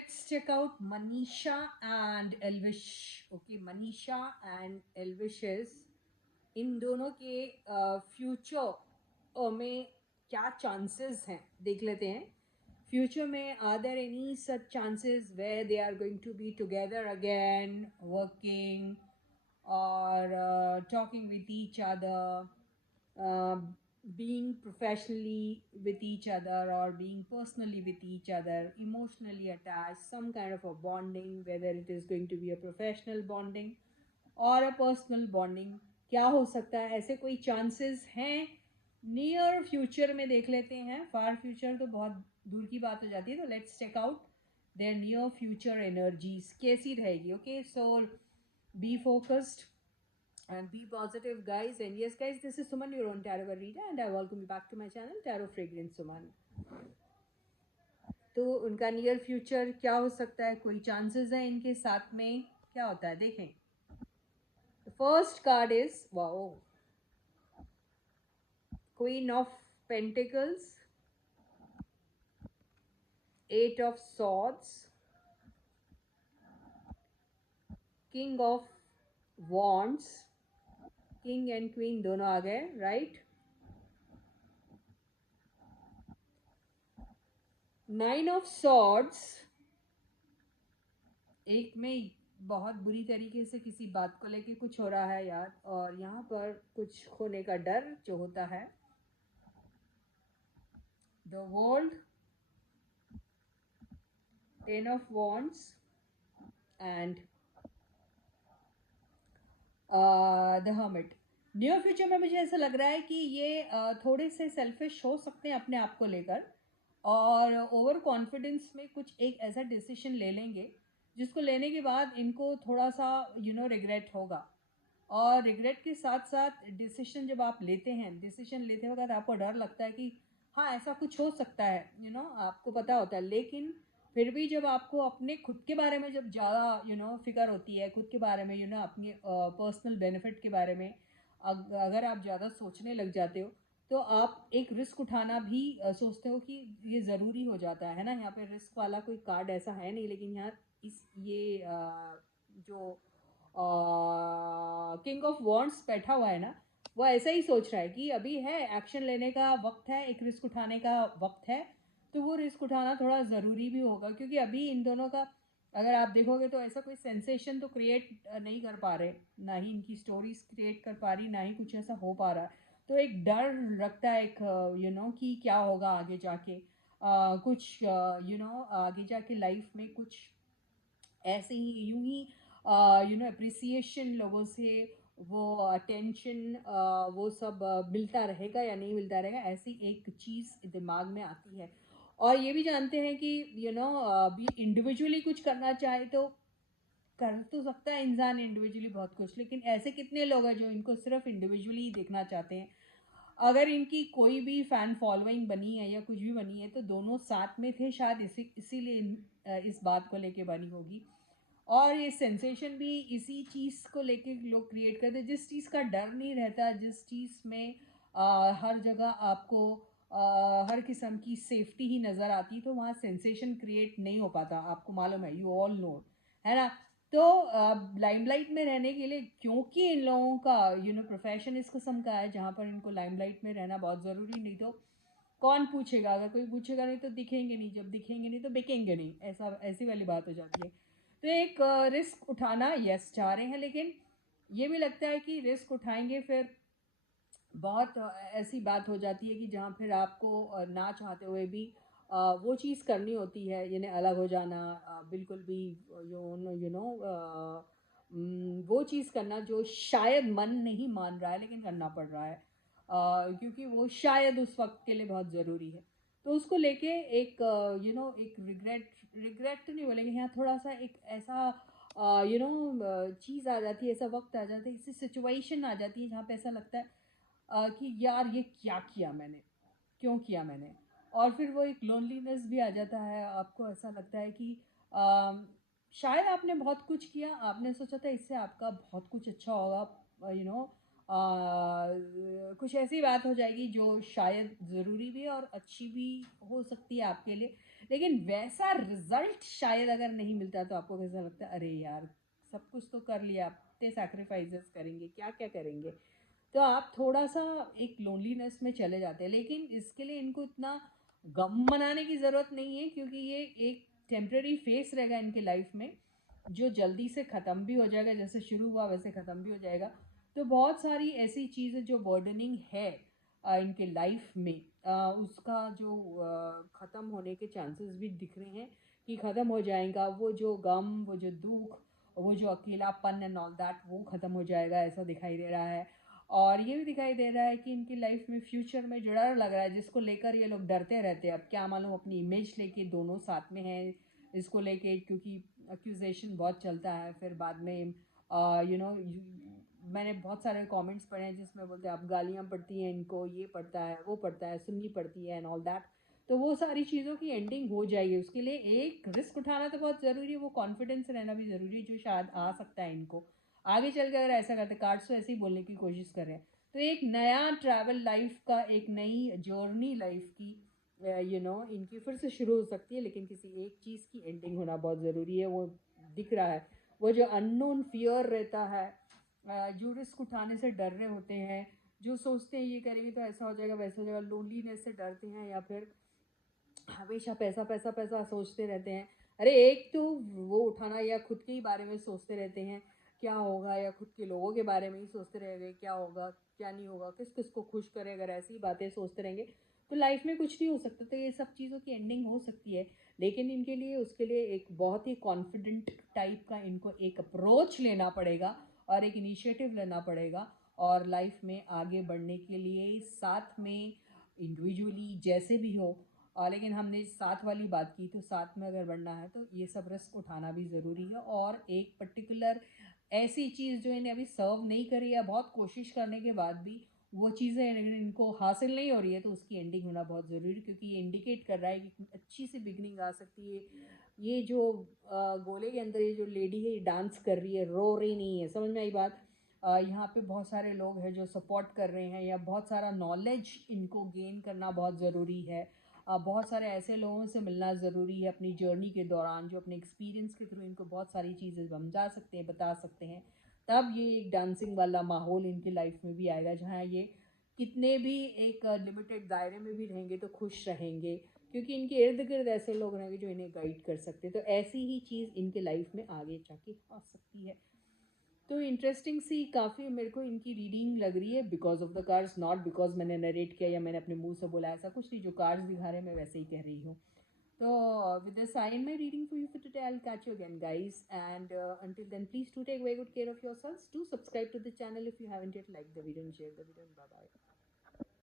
let's check out Manisha and Elvish. Okay, Manisha and Elvish's इन दोनों के future में क्या चांसेस हैं देख लेते हैं. फ्यूचर में are there any such chances where they are going to be together again working or talking with each other, being professionally with each other or being personally with each other, emotionally attached, some kind of a bonding, whether it is going to be a professional bonding और a personal bonding. क्या हो सकता है, ऐसे कोई chances हैं near future में? देख लेते हैं. फार फ्यूचर तो बहुत दूर की बात हो जाती है, तो let's check out their near future energies कैसी रहेगी. Okay, so be focused and be positive, guys. And yes, guys, this is Suman, your own tarot reader, and I welcome you back to my channel, Tarot Fragrance Suman. तो उनका near future क्या हो सकता है, कोई chances है इनके साथ में, क्या होता है देखें. The first card is, wow, Queen of Pentacles, Eight of Swords, King of Wands, King and Queen दोनों आ गए, राइट. नाइन ऑफ सॉर्ड्स, एक में बहुत बुरी तरीके से किसी बात को लेके कुछ हो रहा है यार, और यहाँ पर कुछ होने का डर जो होता है. The world, ten of wands and the hermit. Near future में मुझे ऐसा लग रहा है कि ये थोड़े से सेल्फिश हो सकते हैं अपने आप को लेकर, और ओवर कॉन्फिडेंस में कुछ एक ऐसा डिसीजन ले लेंगे जिसको लेने के बाद इनको थोड़ा सा रिग्रेट होगा. और रिग्रेट के साथ साथ डिसीजन जब आप लेते हैं, डिसीजन लेते वक्त आपको डर लगता है कि हाँ ऐसा कुछ हो सकता है, आपको पता होता है. लेकिन फिर भी जब आपको अपने खुद के बारे में जब ज़्यादा फिक्र होती है, खुद के बारे में अपनी पर्सनल बेनिफिट के बारे में अगर आप ज़्यादा सोचने लग जाते हो, तो आप एक रिस्क उठाना भी सोचते हो कि ये ज़रूरी हो जाता है ना. यहाँ पे रिस्क वाला कोई कार्ड ऐसा है नहीं, लेकिन यहाँ ये जो किंग ऑफ वॉन्ड्स बैठा हुआ है ना, वो ऐसा ही सोच रहा है कि अभी है, एक्शन लेने का वक्त है, एक रिस्क उठाने का वक्त है. तो वो रिस्क उठाना थोड़ा ज़रूरी भी होगा, क्योंकि अभी इन दोनों का अगर आप देखोगे तो ऐसा कोई सेंसेशन तो क्रिएट नहीं कर पा रहे, ना ही इनकी स्टोरीज क्रिएट कर पा रही, ना ही कुछ ऐसा हो पा रहा है. तो एक डर रखता है, एक कि क्या होगा आगे जाके, कुछ आगे जाके लाइफ में कुछ ऐसे ही यूं ही अप्रिसिएशन लोगों से, वो अटेंशन, वो सब मिलता रहेगा या नहीं मिलता रहेगा, ऐसी एक चीज़ दिमाग में आती है. और ये भी जानते हैं कि अभी इंडिविजुअली कुछ करना चाहे तो कर तो सकता है इंसान इंडिविजुअली बहुत कुछ, लेकिन ऐसे कितने लोग हैं जो इनको सिर्फ इंडिविजुअली देखना चाहते हैं. अगर इनकी कोई भी फैन फॉलोइंग बनी है या कुछ भी बनी है, तो दोनों साथ में थे शायद, इसीलिए इस बात को लेके बनी होगी. और ये सेंसेशन भी इसी चीज़ को लेके लोग क्रिएट करते हैं, जिस चीज़ का डर नहीं रहता, जिस चीज़ में हर जगह आपको हर किस्म की सेफ्टी ही नज़र आती है, तो वहाँ सेंसेशन क्रिएट नहीं हो पाता. आपको मालूम है, यू ऑल नो, है ना. तो लाइमलाइट में रहने के लिए, क्योंकि इन लोगों का प्रोफेशन इस किस्म का है जहाँ पर इनको लाइमलाइट में रहना बहुत ज़रूरी, नहीं तो कौन पूछेगा, अगर कोई पूछेगा नहीं तो दिखेंगे नहीं, जब दिखेंगे नहीं तो बिकेंगे नहीं, ऐसा ऐसी वाली बात हो जाती है. तो एक रिस्क उठाना यस चाह रहे हैं, लेकिन ये भी लगता है कि रिस्क उठाएंगे फिर बहुत ऐसी बात हो जाती है कि जहाँ फिर आपको ना चाहते हुए भी वो चीज़ करनी होती है, यानी अलग हो जाना, बिल्कुल भी वो चीज़ करना जो शायद मन नहीं मान रहा है लेकिन करना पड़ रहा है, क्योंकि वो शायद उस वक्त के लिए बहुत ज़रूरी है. तो उसको लेके एक एक रिग्रेट तो नहीं बोलेंगे, यहाँ थोड़ा सा एक ऐसा चीज़ आ जाती है, ऐसा वक्त आ जाता है, ऐसी सिचुएशन आ जाती है जहाँ पे ऐसा लगता है कि यार ये क्या किया मैंने, क्यों किया मैंने. और फिर वो एक लोनलीनेस भी आ जाता है, आपको ऐसा लगता है कि शायद आपने बहुत कुछ किया, आपने सोचा था इससे आपका बहुत कुछ अच्छा होगा, कुछ ऐसी बात हो जाएगी जो शायद ज़रूरी भी है और अच्छी भी हो सकती है आपके लिए, लेकिन वैसा रिजल्ट शायद अगर नहीं मिलता तो आपको कैसा लगता है, अरे यार सब कुछ तो कर लिया, इतने सैक्रिफाइसेस करेंगे, क्या क्या करेंगे। तो आप थोड़ा सा एक लोनलीनेस में चले जाते हैं। लेकिन इसके लिए इनको इतना गम मनाने की ज़रूरत नहीं है, क्योंकि ये एक टेम्प्रेरी फेस रहेगा इनके लाइफ में, जो जल्दी से ख़त्म भी हो जाएगा, जैसे शुरू हुआ वैसे ख़त्म भी हो जाएगा। तो बहुत सारी ऐसी चीज़ें जो बर्डनिंग है इनके लाइफ में, उसका जो ख़त्म होने के चांसेस भी दिख रहे हैं कि ख़त्म हो जाएगा। वो जो गम, वो जो दुख, वो जो अकेलापन एंड ऑल दैट, वो ख़त्म हो जाएगा, ऐसा दिखाई दे रहा है। और ये भी दिखाई दे रहा है कि इनकी लाइफ में फ्यूचर में जो डर लग रहा है, जिसको लेकर ये लोग डरते रहते हैं, अब क्या मालूम अपनी इमेज लेके दोनों साथ में हैं इसको लेके, क्योंकि अक्यूजेशन बहुत चलता है। फिर बाद में यू नो मैंने बहुत सारे कमेंट्स पढ़े हैं जिसमें बोलते हैं अब गालियाँ पड़ती हैं इनको, ये पड़ता है, वो पड़ता है, सुननी पड़ती है एंड ऑल दैट। तो वो सारी चीज़ों की एंडिंग हो जाएगी। उसके लिए एक रिस्क उठाना तो बहुत ज़रूरी है, वो कॉन्फिडेंस रहना भी ज़रूरी है, जो शायद आ सकता है इनको आगे चल के। अगर ऐसा करते, कार्ड्स तो ऐसे ही बोलने की कोशिश कर रहे हैं, तो एक नया ट्रैवल लाइफ का, एक नई जर्नी लाइफ की इनकी फिर से शुरू हो सकती है। लेकिन किसी एक चीज़ की एंडिंग होना बहुत ज़रूरी है, वो दिख रहा है। वो जो अननोन फियर रहता है, जो रिस्क उठाने से डर रहे होते हैं, जो सोचते हैं ये करेंगे तो ऐसा हो जाएगा वैसा हो जाएगा, लोनलीनेस से डरते हैं, या फिर हमेशा पैसा पैसा पैसा सोचते रहते हैं। अरे एक तो वो उठाना, या खुद के ही बारे में सोचते रहते हैं क्या होगा, या खुद के लोगों के बारे में ही सोचते रहेंगे क्या होगा क्या नहीं होगा, किस किस को खुश करें, अगर ऐसी बातें सोचते रहेंगे तो लाइफ में कुछ नहीं हो सकता। तो ये सब चीज़ों की एंडिंग हो सकती है, लेकिन इनके लिए, उसके लिए एक बहुत ही कॉन्फिडेंट टाइप का इनको एक अप्रोच लेना पड़ेगा और एक इनिशिएटिव लेना पड़ेगा। और लाइफ में आगे बढ़ने के लिए साथ में इंडिविजुअली जैसे भी हो, लेकिन हमने साथ वाली बात की, तो साथ में अगर बढ़ना है तो ये सब रिस्क उठाना भी ज़रूरी है। और एक पर्टिकुलर ऐसी चीज़ जो इन्हें अभी सर्व नहीं करी है, बहुत कोशिश करने के बाद भी वो चीज़ें इनको हासिल नहीं हो रही है, तो उसकी एंडिंग होना बहुत ज़रूरी है, क्योंकि ये इंडिकेट कर रहा है कि अच्छी सी बिगनिंग आ सकती है। ये जो गोले के अंदर ये जो लेडी है, ये डांस कर रही है, रो रही नहीं है, समझ में आई बात। यहाँ पे बहुत सारे लोग हैं जो सपोर्ट कर रहे हैं, या बहुत सारा नॉलेज इनको गेन करना बहुत ज़रूरी है। बहुत सारे ऐसे लोगों से मिलना ज़रूरी है अपनी जर्नी के दौरान, जो अपने एक्सपीरियंस के थ्रू इनको बहुत सारी चीज़ें समझा सकते हैं, बता सकते हैं। तब ये एक डांसिंग वाला माहौल इनकी लाइफ में भी आएगा, जहाँ ये कितने भी एक लिमिटेड दायरे में भी रहेंगे तो खुश रहेंगे, क्योंकि इनके इर्द गिर्द ऐसे लोग रहेंगे जो इन्हें गाइड कर सकते हैं। तो ऐसी ही चीज़ इनके लाइफ में आगे जाके आ सकती है। तो इंटरेस्टिंग सी काफ़ी मेरे को इनकी रीडिंग लग रही है, because of the cards, not because मैंने नरेट किया या मैंने अपने मुंह से बोला, ऐसा कुछ नहीं। जो कार्ड्स दिखा रहे हैं मैं वैसे ही कह रही हूँ। So, with this, I end my reading for you for today. I'll catch you again, guys. And until then, please do take very good care of yourselves. Do subscribe to the channel if you haven't yet. Like the video and share the video. And bye bye.